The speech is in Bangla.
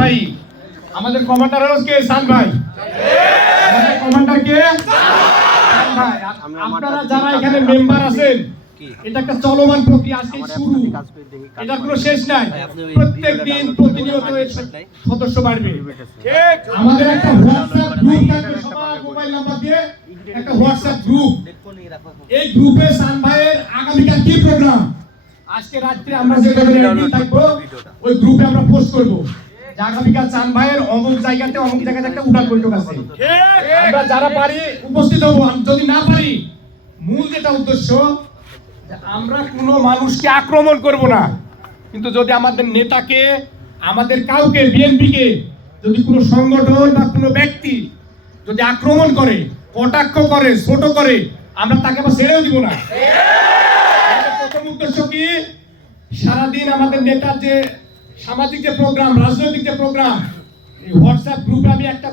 ভাই আমাদের কমান্ডার হলো কে? সান ভাই। আমাদের কমান্ডার কে? ভাই। আপনারা যারা এখানে মেম্বার আছেন এটা একটা চলমান প্রক্রিয়া আজকে শুরু। এটা কোনো শেষ নাই। প্রত্যেক দিন প্রতিনিয়ত সদস্য বাড়বে। আমাদের একটা হোয়াটসঅ্যাপ গ্রুপ থাকবে সবার মোবাইল নাম্বার দিয়ে একটা হোয়াটসঅ্যাপ গ্রুপ এই গ্রুপে সান ভাইয়ের আগামীকাল কি প্রোগ্রাম আজকে রাত্রে আমরা রেডি থাকব ওই গ্রুপে আমরা পোস্ট করব। যে আগামীকাল চান ভাইয়ের অমুক জায়গাতে অমুক জায়গাতে একটা উঠান বৈঠক আছে। আমরা যারা পারি উপস্থিত হব। যদি না পারি মূল যেটা উদ্দেশ্য আমরা কোনো মানুষকে আক্রমণ করব না। কিন্তু যদি আমাদের নেতাকে আমাদের কাউকে বিএনপিকে যদি কোনো সংগঠন বা কোনো ব্যক্তি যদি আক্রমণ করে কটাক্ষ করে ছোট করে আমরা তাকে আবার ছেড়েও দিব না। প্রথম উদ্দেশ্য কি? সারাদিন আমাদের নেতার যে সামাজিক যে প্রোগ্রাম রাজনৈতিক যে প্রোগ্রাম এই হোয়াটসঅ্যাপ গ্রুপে আমি একটা